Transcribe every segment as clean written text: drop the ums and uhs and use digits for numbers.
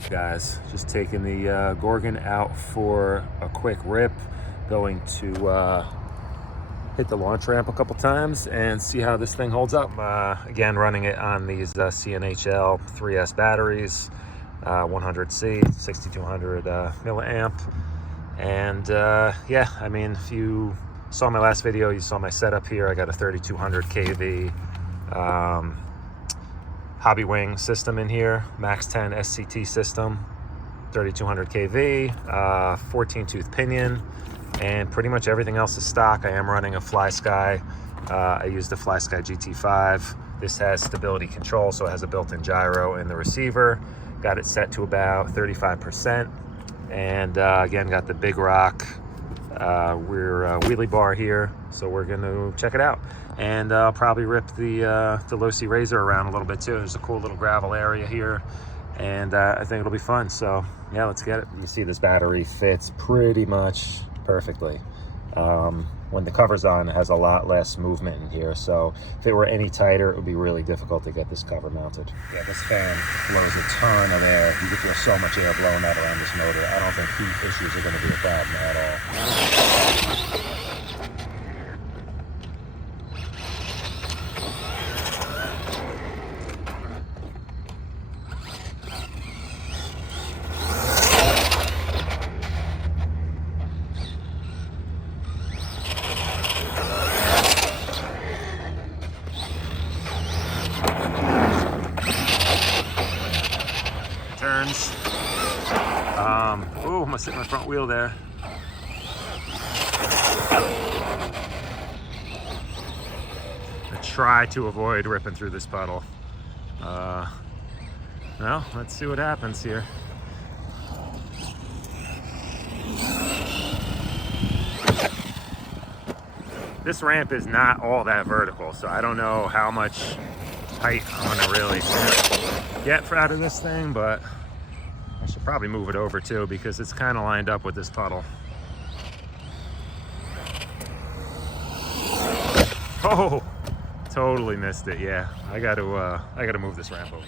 up, guys? Just taking the Gorgon out for a quick rip. Going to hit the launch ramp a couple times and see how this thing holds up. Again, running it on these CNHL 3S batteries, 100C, 6200 milliamp. And yeah, I mean, if you saw my last video, you saw my setup here. I got a 3200 kV Hobby Wing system in here, Max 10 SCT system, 3200 kV, 14 tooth pinion, and pretty much everything else is stock. I am running a FlySky. I use the FlySky GT5. This has stability control, so it has a built-in gyro in the receiver. Got it set to about 35%. And again, got the Big Rock rear wheelie bar here, so we're going to check it out. And I'll probably rip the low C Razor around a little bit too. There's a cool little gravel area here, and I think it'll be fun. So yeah, let's get it. You see this battery fits pretty much perfectly. When the cover's on, it has a lot less movement in here, so if it were any tighter, it would be really difficult to get this cover mounted. Yeah, this fan blows a ton of air. You can feel so much air blowing out around this motor. I don't think heat issues are going to be a problem at all. Turns. Oh, almost hit my front wheel there. I try to avoid ripping through this puddle. Well, let's see what happens here. This ramp is not all that vertical, so I don't know how much height I'm gonna really get out of this thing, but I should probably move it over too because it's kind of lined up with this puddle. Oh, totally missed it. Yeah, I got to move this ramp over.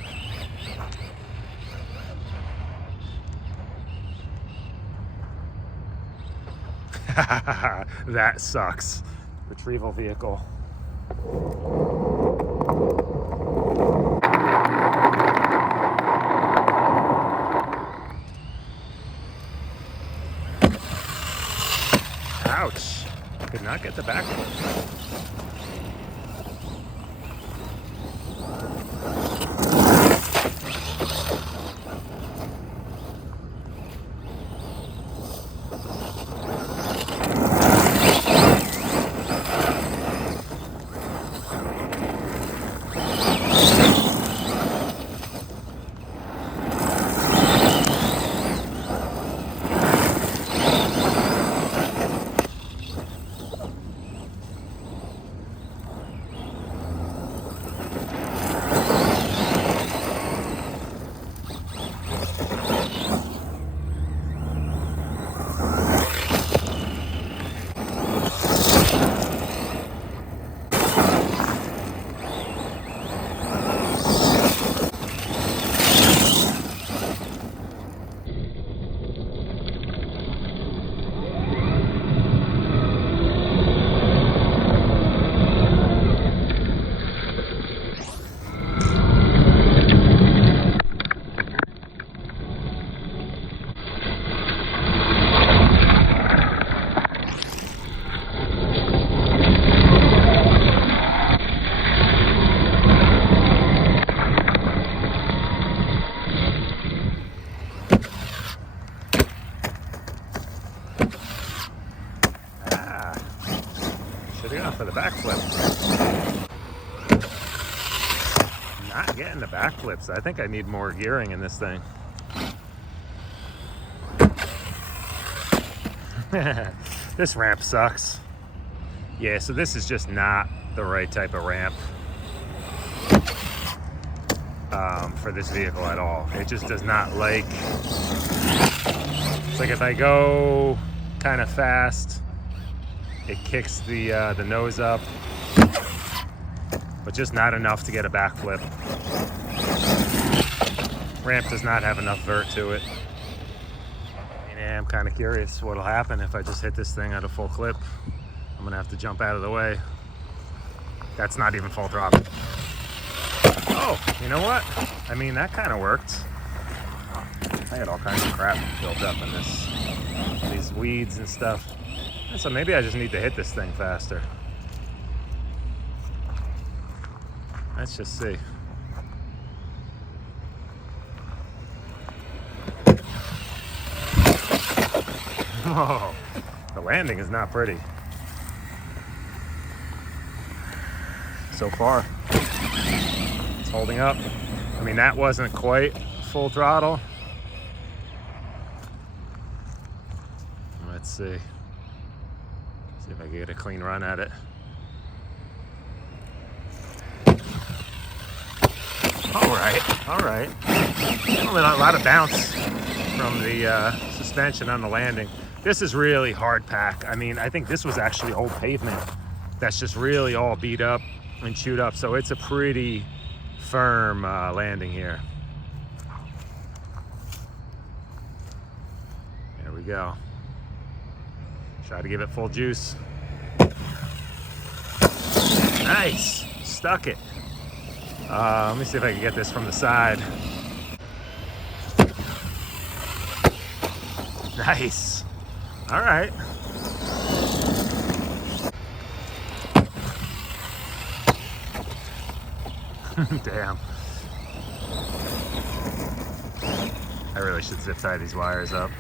That sucks. Retrieval vehicle. Ouch. Could not get the back one. For the backflip. Not getting the backflips. I think I need more gearing in this thing. This ramp sucks. Yeah, so this is just not the right type of ramp for this vehicle at all. It just does not like. It's like if I go kind of fast, it kicks the nose up, but just not enough to get a backflip. Ramp does not have enough vert to it. Yeah, I'm kind of curious what'll happen if I just hit this thing at a full clip. I'm gonna have to jump out of the way. That's not even full throttle. Oh, you know what? I mean, that kind of worked. I had all kinds of crap built up in this, these weeds and stuff. And so maybe I just need to hit this thing faster. Let's just see. Oh, the landing is not pretty. So far, it's holding up. I mean, that wasn't quite full throttle. Let's see. See if I can get a clean run at it. All right. A lot of bounce from the suspension on the landing. This is really hard pack. I mean, I think this was actually old pavement that's just really all beat up and chewed up. So it's a pretty firm landing here. There we go. Try to give it full juice. Nice, stuck it. Let me see if I can get this from the side. Nice. All right. Damn. I really should zip tie these wires up.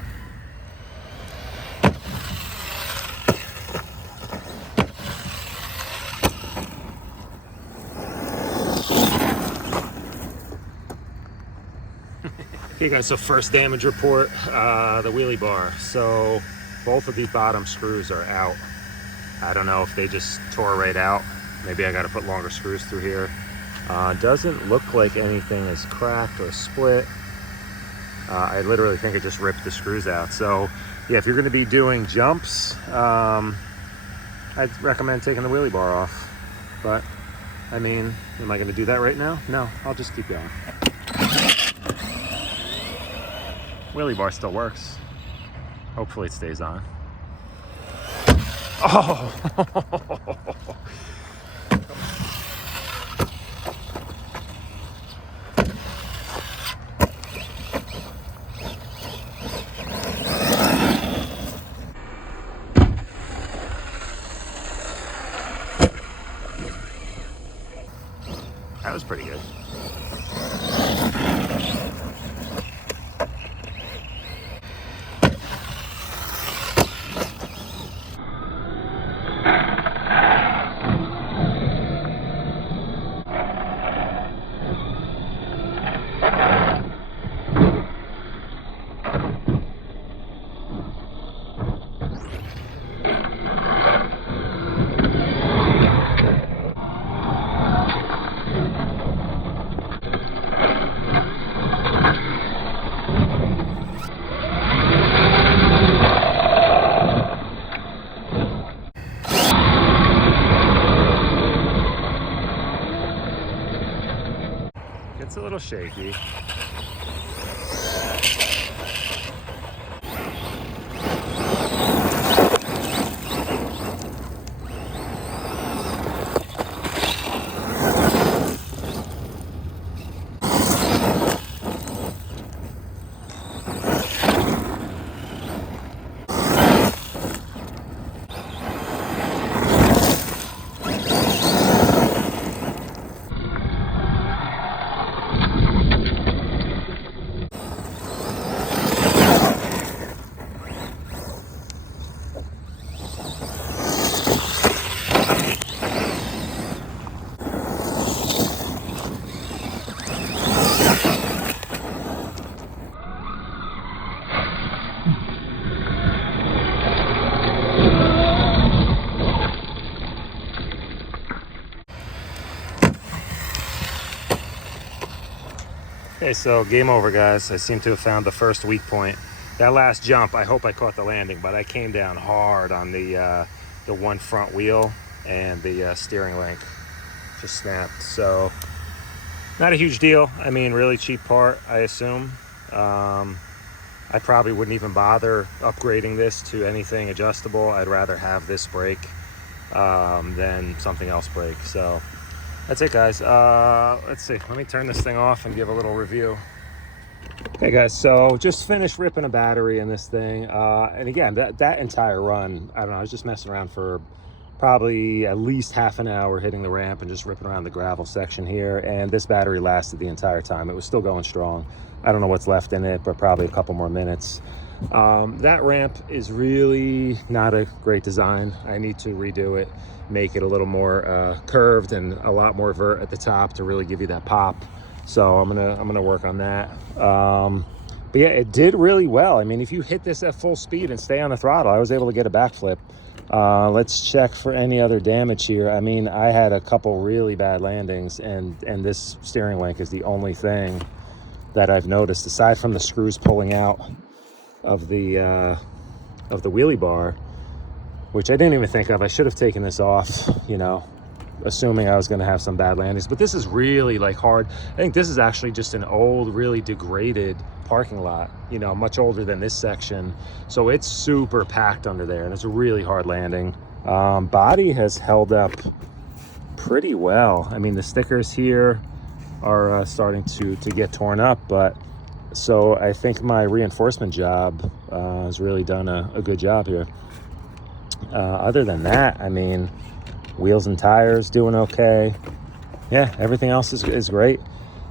Okay guys, so first damage report, the wheelie bar. So both of the bottom screws are out. I don't know if they just tore right out. Maybe I got to put longer screws through here. Doesn't look like anything is cracked or split. I literally think it just ripped the screws out. So yeah, if you're going to be doing jumps, I'd recommend taking the wheelie bar off. But I mean, am I going to do that right now? No, I'll just keep going. Wheelie bar still works. Hopefully it stays on. Oh! That was pretty good. It's a little shaky. Okay, so game over, guys. I seem to have found the first weak point. That last jump, I hope I caught the landing, but I came down hard on the one front wheel, and the steering link just snapped. So Not a huge deal. I mean, really cheap part, I assume. I probably wouldn't even bother upgrading this to anything adjustable. I'd rather have this break than something else break. So that's it, guys. Let's see. Let me turn this thing off and give a little review. Okay, guys, so just finished ripping a battery in this thing. And again, that entire run, I don't know, I was just messing around for probably at least half an hour hitting the ramp and just ripping around the gravel section here. And this battery lasted the entire time. It was still going strong. I don't know what's left in it, but probably a couple more minutes. That ramp is really not a great design. I need to redo it, make it a little more curved and a lot more vert at the top to really give you that pop. So I'm gonna work on that. But yeah, it did really well. I mean, if you hit this at full speed and stay on the throttle, I was able to get a backflip. Let's check for any other damage here. I mean, I had a couple really bad landings, and this steering link is the only thing that I've noticed, aside from the screws pulling out of the wheelie bar, which I didn't even think of. I should have taken this off, you know, assuming I was going to have some bad landings. But this is really like hard. I think this is actually just an old, really degraded parking lot, you know, much older than this section. So it's super packed under there, and it's a really hard landing. Body has held up pretty well. I mean, the stickers here are starting to get torn up, but so I think my reinforcement job has really done a good job here. Other than that, I mean, wheels and tires doing okay. Yeah, everything else is great.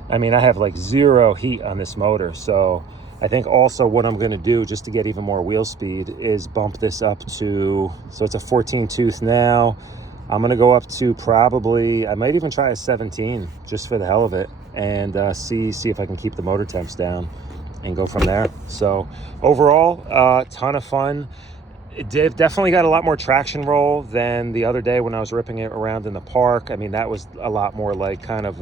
I mean, I have like zero heat on this motor, so I think also what I'm going to do just to get even more wheel speed is bump this up to, so it's a 14 tooth now. I'm going to go up to probably, I might even try a 17 just for the hell of it, and see if I can keep the motor temps down and go from there. So overall, ton of fun. It definitely got a lot more traction roll than the other day when I was ripping it around in the park. I mean, that was a lot more like kind of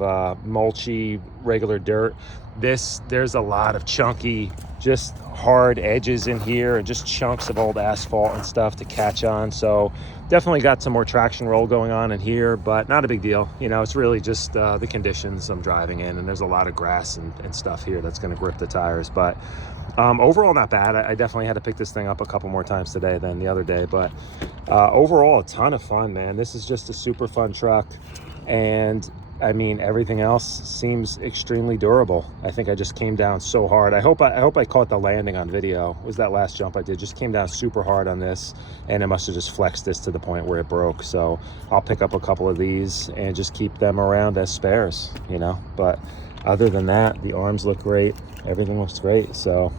mulchy, regular dirt. There's a lot of chunky, just hard edges in here and just chunks of old asphalt and stuff to catch on. So definitely got some more traction roll going on in here, but not a big deal. You know, it's really just the conditions I'm driving in, and there's a lot of grass and stuff here that's going to grip the tires. But overall, not bad. I definitely had to pick this thing up a couple more times today than the other day, but overall, a ton of fun, man. This is just a super fun truck, and I mean, everything else seems extremely durable. I think I just came down so hard. I hope I caught the landing on video. It was that last jump I did. Just came down super hard on this, and it must have just flexed this to the point where it broke. So I'll pick up a couple of these and just keep them around as spares, you know. But other than that, the arms look great. Everything looks great. So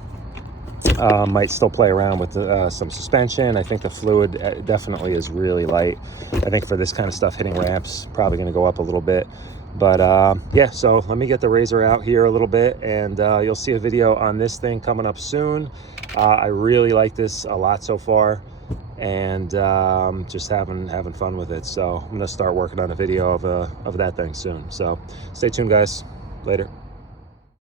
might still play around with some suspension. I think the fluid definitely is really light. I think for this kind of stuff, hitting ramps, probably going to go up a little bit. But yeah, so let me get the Razor out here a little bit, and you'll see a video on this thing coming up soon. I really like this a lot so far, and just having fun with it. So I'm going to start working on a video of that thing soon. So stay tuned, guys. Later.